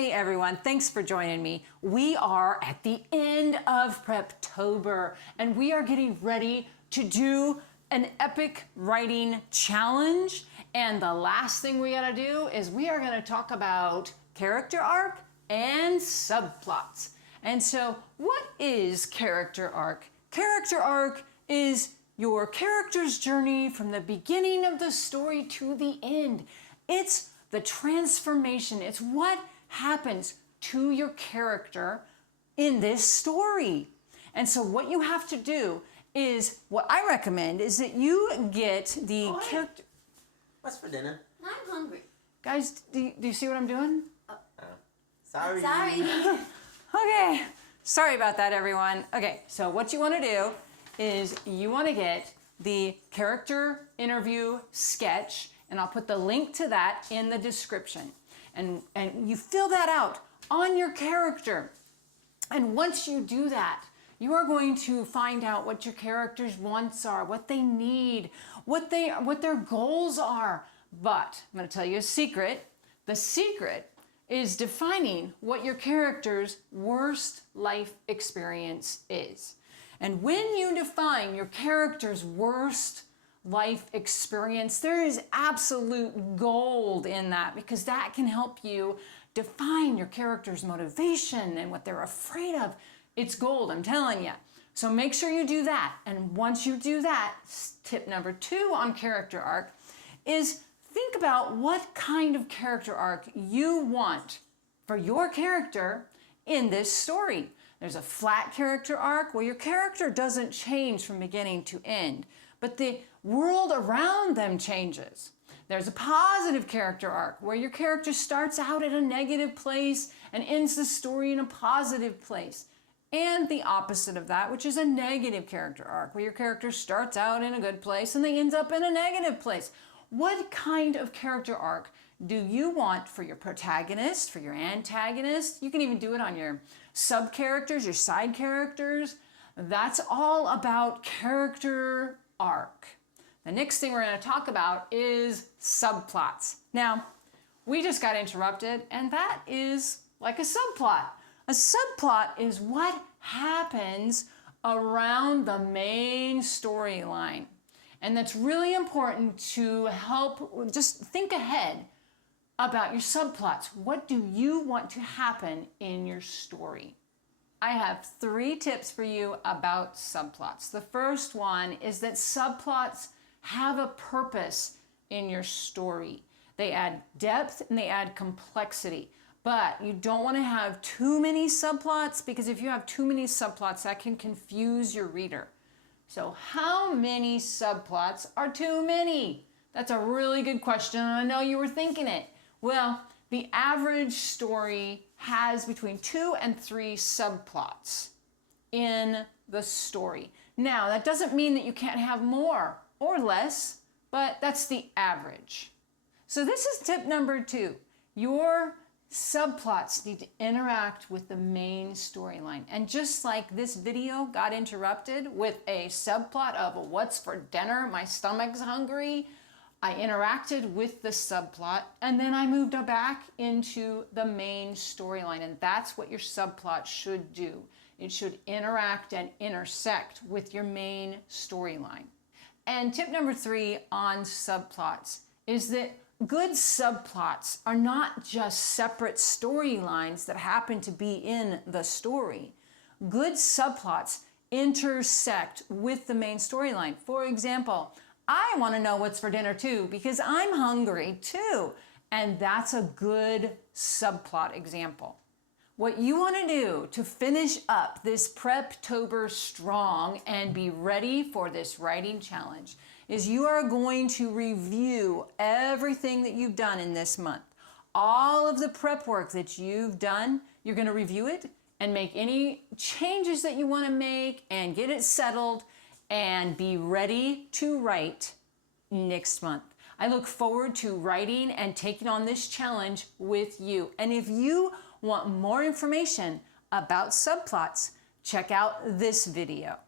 Hey everyone, thanks for joining me. We are at the end of Preptober and we are getting ready to do an epic writing challenge. And the last thing we gotta do is we are gonna talk about character arc and subplots. And so what is character arc? Character arc is your character's journey from the beginning of the story to the end. It's the transformation. It's what happens to your character in this story. And so what you have to do is, what I recommend is that you get the character. What's for dinner? I'm hungry. Guys, do you see what I'm doing? Sorry. Okay, sorry about that, everyone. Okay, so what you want to do is you want to get the character interview sketch, and I'll put the link to that in the description. And you fill that out on your character. And once you do that, you are going to find out what your character's wants are, what they need, what their goals are. But I'm going to tell you a secret. The secret is defining what your character's worst life experience is. And when you define your character's worst life experience, there is absolute gold in that, because that can help you define your character's motivation and what they're afraid of. It's gold, I'm telling you. So make sure you do that. And once you do that, tip number 2 on character arc is think about what kind of character arc you want for your character in this story. There's a flat character arc where your character doesn't change from beginning to end, but the world around them changes. There's a positive character arc where your character starts out at a negative place and ends the story in a positive place. And the opposite of that, which is a negative character arc, where your character starts out in a good place and they ends up in a negative place. What kind of character arc do you want for your protagonist, for your antagonist? You can even do it on your sub-characters, your side characters. That's all about character arc. The next thing we're going to talk about is subplots. Now, we just got interrupted, and that is like a subplot. A subplot is what happens around the main storyline. And that's really important to help just think ahead about your subplots. What do you want to happen in your story? I have 3 tips for you about subplots. The first one is that subplots have a purpose in your story. They add depth and they add complexity. But you don't want to have too many subplots, because if you have too many subplots, that can confuse your reader. So how many subplots are too many? That's a really good question, and I know you were thinking it. Well, the average story has between 2 and 3 subplots in the story. Now, that doesn't mean that you can't have more or less, but that's the average. So this is tip number 2. Your subplots need to interact with the main storyline. And just like this video got interrupted with a subplot of what's for dinner, my stomach's hungry, I interacted with the subplot and then I moved back into the main storyline. And that's what your subplot should do. It should interact and intersect with your main storyline. And tip number 3 on subplots is that good subplots are not just separate storylines that happen to be in the story. Good subplots intersect with the main storyline. For example, I want to know what's for dinner too, because I'm hungry too. And that's a good subplot example. What you want to do to finish up this Preptober strong and be ready for this writing challenge is you are going to review everything that you've done in this month. All of the prep work that you've done, you're going to review it and make any changes that you want to make and get it settled and be ready to write next month. I look forward to writing and taking on this challenge with you. And if you want more information about subplots, check out this video.